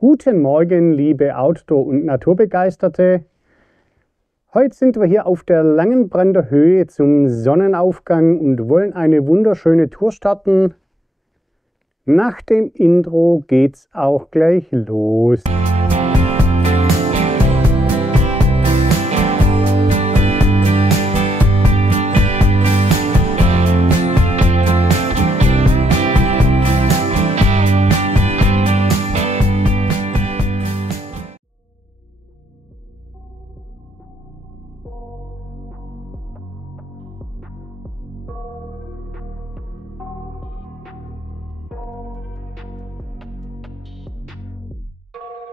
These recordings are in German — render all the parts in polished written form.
Guten Morgen, liebe Outdoor- und Naturbegeisterte. Heute sind wir hier auf der Langenbrander Höhe zum Sonnenaufgang und wollen eine wunderschöne Tour starten. Nach dem Intro geht's auch gleich los.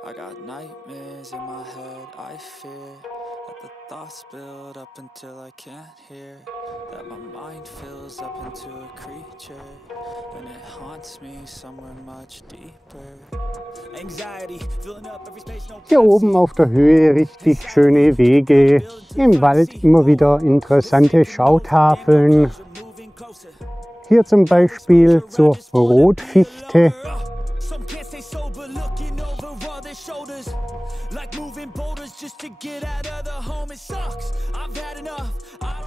I got nightmares in my head, I fear that the thoughts build up until I can't hear, that my mind fills up into a creature, and it haunts me somewhere much deeper. Anxiety filling up every space, no. Hier oben auf der Höhe richtig schöne Wege, im Wald immer wieder interessante Schautafeln. Hier zum Beispiel zur Rotfichte.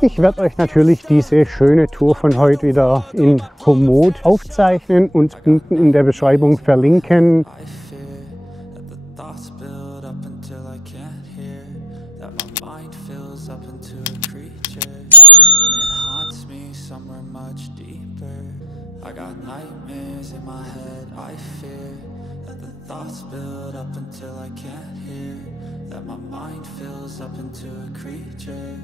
Ich werde euch natürlich diese schöne Tour von heute wieder in Komoot aufzeichnen und unten in der Beschreibung verlinken. I got nightmares in my head, I fear that the thoughts build up until I can't hear, that my mind fills up into a creature,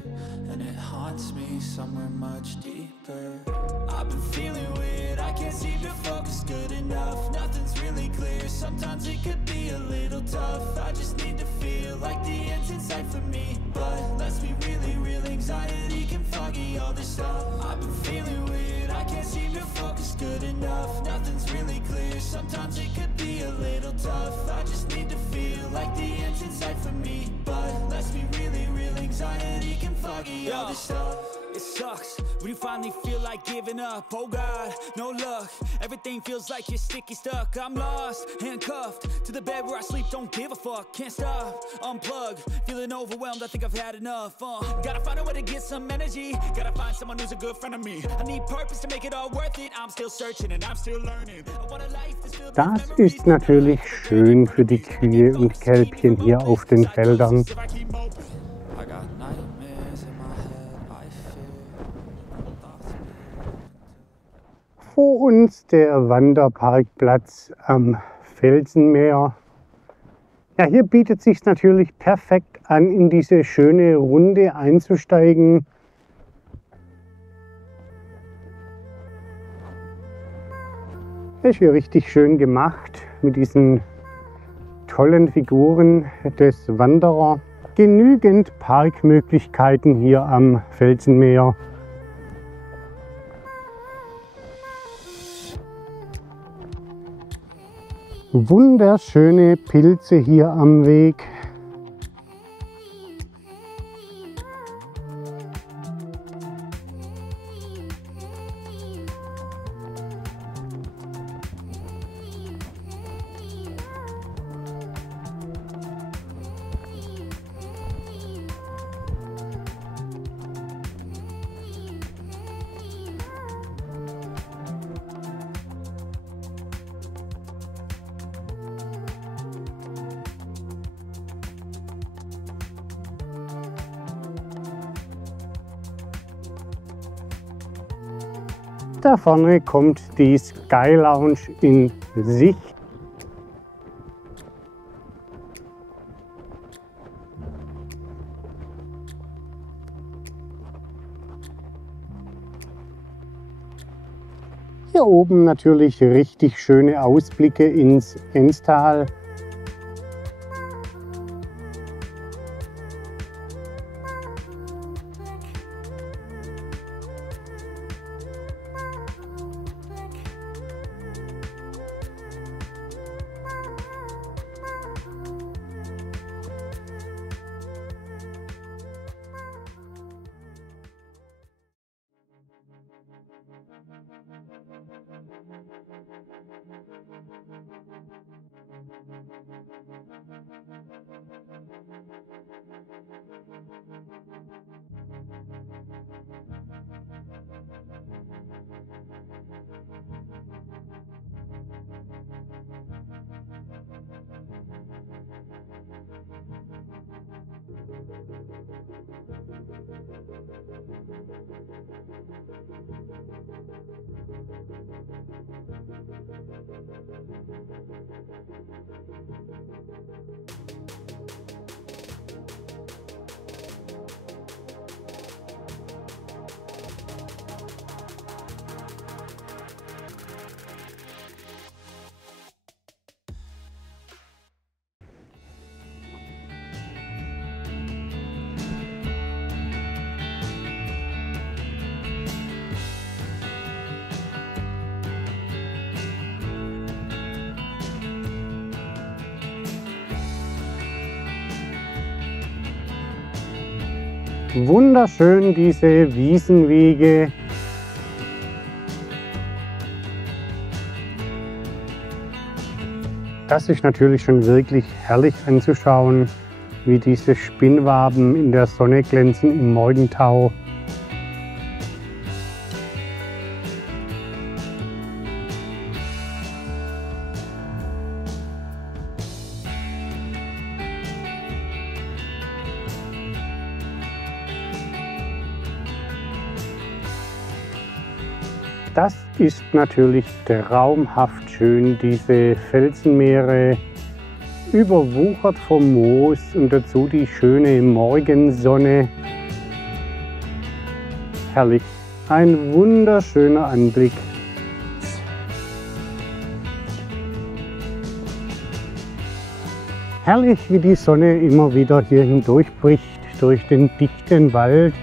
and it haunts me somewhere much deeper. I've been feeling weird, I can't seem to focus good enough, nothing's really clear, sometimes it could be a little tough, I just need to feel like the end's in sight for me, but let's be really real, anxiety can foggy all this stuff. I've been feeling weird, I can't seem to focus good enough, nothing's really clear, sometimes it could be a little tough, I just need to feel like the end's in sight for me, but let's be really real, anxiety can foggy all this stuff. It sucks when you finally feel like giving up. Oh God, no luck. Everything feels like you're sticky stuck. I'm lost, handcuffed to the bed where I sleep. Don't give a fuck. Can't stop, unplug. Feeling overwhelmed. I think I've had enough. Gotta find a way to get some energy. Gotta find someone who's a good friend of me. I need purpose to make it all worth it. I'm still searching and I'm still learning. I want a life that's filled with Das memories. ist natürlich schön für die Kühe und Kälbchen hier auf den Feldern. I got nightmares in my head, I fear. Vor uns der Wanderparkplatz am Felsenmeer. Ja, hier bietet es sich natürlich perfekt an, in diese schöne Runde einzusteigen. Ist hier richtig schön gemacht mit diesen tollen Figuren des Wanderers. Genügend Parkmöglichkeiten hier am Felsenmeer. Wunderschöne Pilze hier am Weg. Da vorne kommt die Sky Lounge in Sicht. Hier oben natürlich richtig schöne Ausblicke ins Enstal. Wunderschön diese Wiesenwege. Das ist natürlich schon wirklich herrlich anzuschauen, wie diese Spinnwaben in der Sonne glänzen im Morgentau. Das ist natürlich traumhaft schön, diese Felsenmeere, überwuchert vom Moos und dazu die schöne Morgensonne. Herrlich, ein wunderschöner Anblick. Herrlich, wie die Sonne immer wieder hier hindurchbricht durch den dichten Wald.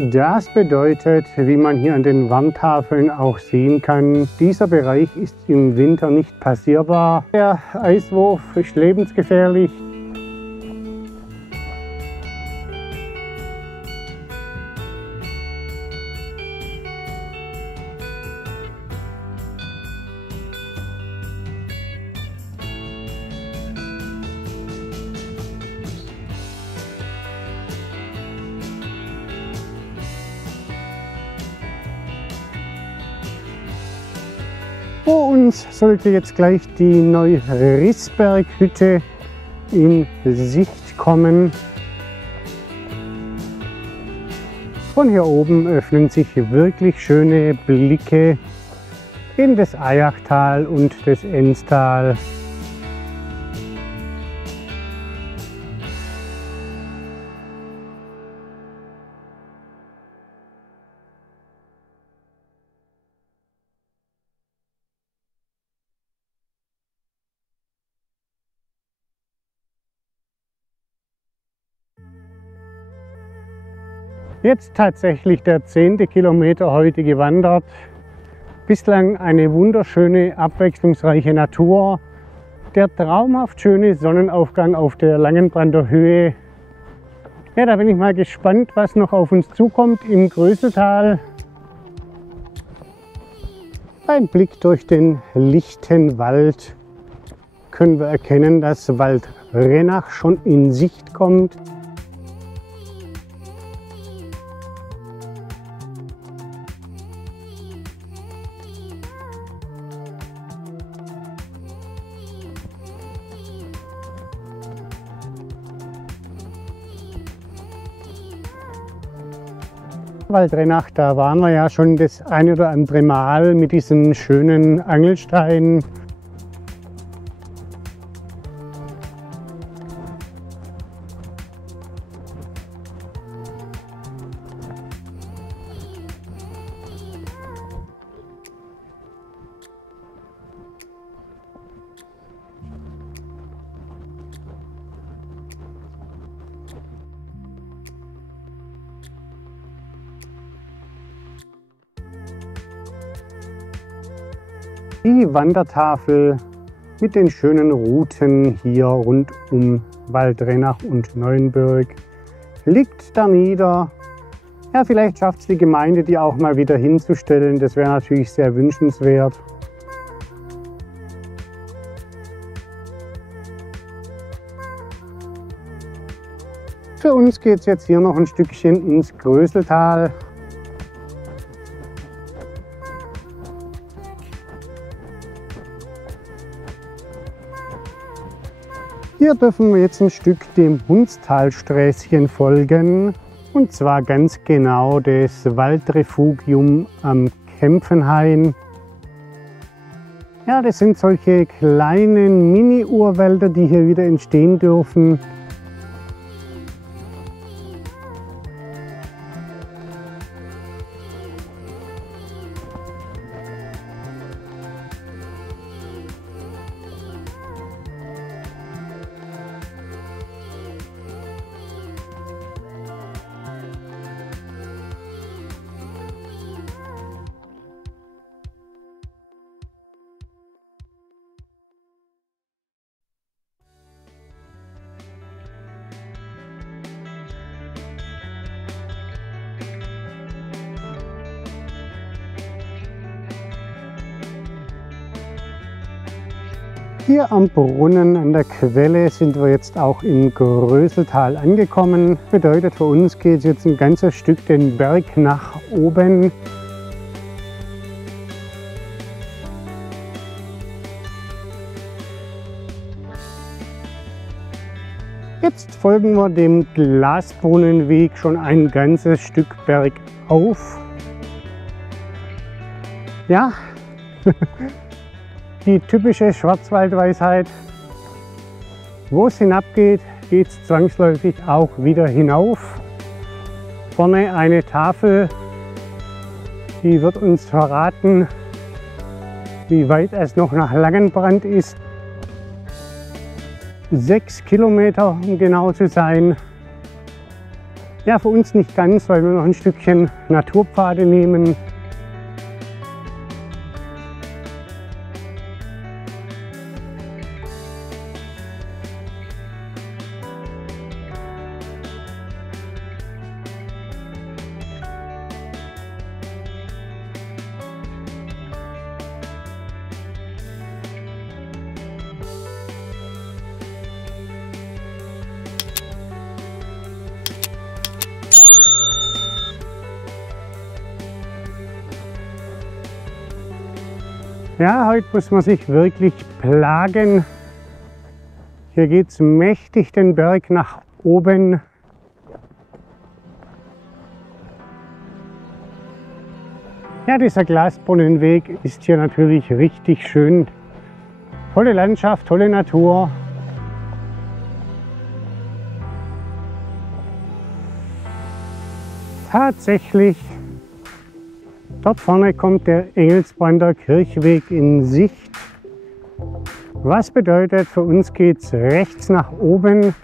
Das bedeutet, wie man hier an den Warntafeln auch sehen kann, dieser Bereich ist im Winter nicht passierbar. Der Eiswurf ist lebensgefährlich. Vor uns sollte jetzt gleich die Neurissberghütte in Sicht kommen. Von hier oben öffnen sich wirklich schöne Blicke in das Eyachtal und das Enstal. Jetzt tatsächlich der 10. Kilometer heute gewandert. Bislang eine wunderschöne, abwechslungsreiche Natur. Der traumhaft schöne Sonnenaufgang auf der Langenbrander Höhe. Ja, da bin ich mal gespannt, was noch auf uns zukommt im Gröseltal. Beim Blick durch den lichten Wald können wir erkennen, dass Waldrenach schon in Sicht kommt. Waldrenach, da waren wir ja schon das ein oder andere Mal mit diesen schönen Angelsteinen. Die Wandertafel mit den schönen Routen hier rund um Waldrenach und Neuenbürg liegt da nieder. Ja, vielleicht schafft es die Gemeinde, die auch mal wieder hinzustellen. Das wäre natürlich sehr wünschenswert. Für uns geht es jetzt hier noch ein Stückchen ins Gröseltal. Hier dürfen wir jetzt ein Stück dem Hundstalsträßchen folgen, und zwar ganz genau das Waldrefugium am Kempfenhain. Ja, das sind solche kleinen Mini-Urwälder, die hier wieder entstehen dürfen. Hier am Brunnen an der Quelle sind wir jetzt auch im Gröseltal angekommen. Bedeutet, für uns geht es jetzt ein ganzes Stück den Berg nach oben. Jetzt folgen wir dem Glasbrunnenweg schon ein ganzes Stück bergauf. Ja, die typische Schwarzwaldweisheit. Wo es hinabgeht, geht es zwangsläufig auch wieder hinauf. Vorne eine Tafel, die wird uns verraten, wie weit es noch nach Langenbrand ist. 6 Kilometer, um genau zu sein. Ja, für uns nicht ganz, weil wir noch ein Stückchen Naturpfade nehmen. Ja, heute muss man sich wirklich plagen. Hier geht es mächtig den Berg nach oben. Ja, dieser Glasbrunnenweg ist hier natürlich richtig schön. Tolle Landschaft, tolle Natur. Tatsächlich. Dort vorne kommt der Engelsbrander Kirchweg in Sicht. Was bedeutet, für uns geht es rechts nach oben.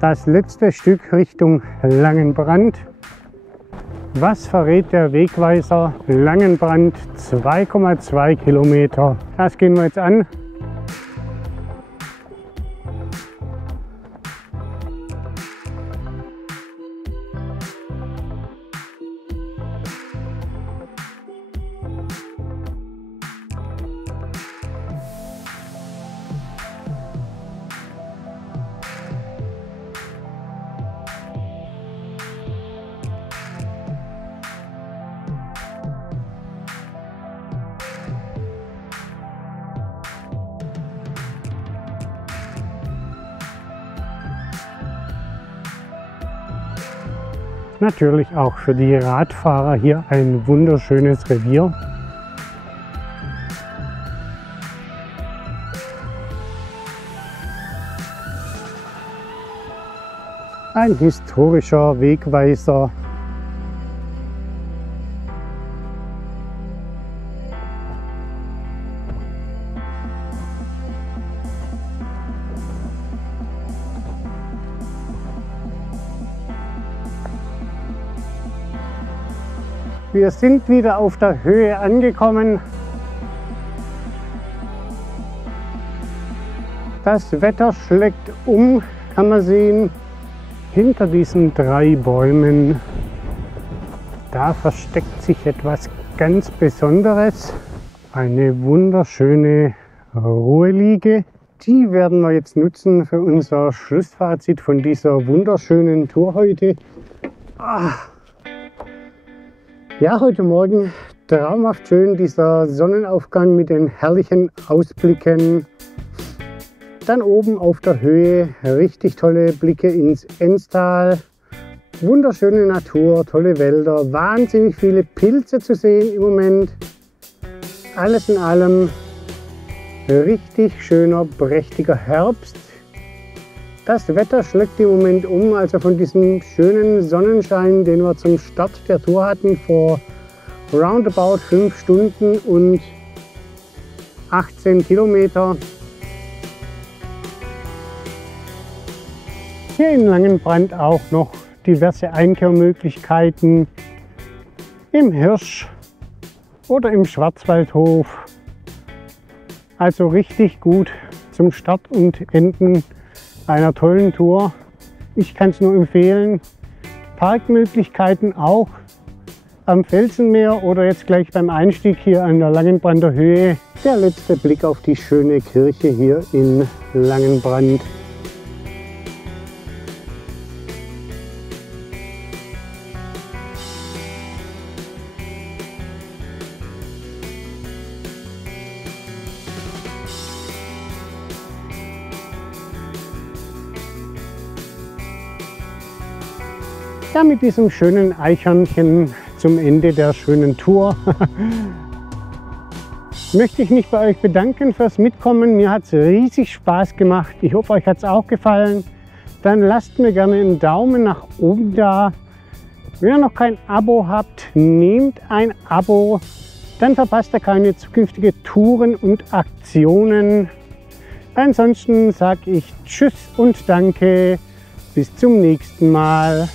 Das letzte Stück Richtung Langenbrand. Was verrät der Wegweiser? Langenbrand 2,2 Kilometer. Das gehen wir jetzt an. Natürlich auch für die Radfahrer hier ein wunderschönes Revier. Ein historischer Wegweiser. Wir sind wieder auf der Höhe angekommen. Das Wetter schlägt um, kann man sehen. Hinter diesen 3 Bäumen, da versteckt sich etwas ganz Besonderes. Eine wunderschöne Ruheliege. Die werden wir jetzt nutzen für unser Schlussfazit von dieser wunderschönen Tour heute. Ja, heute Morgen traumhaft schön, dieser Sonnenaufgang mit den herrlichen Ausblicken. Dann oben auf der Höhe richtig tolle Blicke ins Enztal. Wunderschöne Natur, tolle Wälder, wahnsinnig viele Pilze zu sehen im Moment. Alles in allem richtig schöner, prächtiger Herbst. Das Wetter schlägt im Moment um, also von diesem schönen Sonnenschein, den wir zum Start der Tour hatten, vor roundabout 5 Stunden und 18 Kilometer. Hier in Langenbrand auch noch diverse Einkehrmöglichkeiten im Hirsch oder im Schwarzwaldhof. Also richtig gut zum Start und Enden einer tollen Tour. Ich kann es nur empfehlen. Parkmöglichkeiten auch am Felsenmeer oder jetzt gleich beim Einstieg hier an der Langenbrander Höhe Der letzte Blick auf die schöne Kirche hier in Langenbrand. Ja, mit diesem schönen Eichhörnchen zum Ende der schönen Tour möchte ich mich bei euch bedanken fürs Mitkommen. Mir hat es riesig Spaß gemacht. Ich hoffe, euch hat es auch gefallen. Dann lasst mir gerne einen Daumen nach oben da. Wenn ihr noch kein Abo habt, nehmt ein Abo. Dann verpasst ihr keine zukünftige Touren und Aktionen. Ansonsten sage ich Tschüss und Danke. Bis zum nächsten Mal.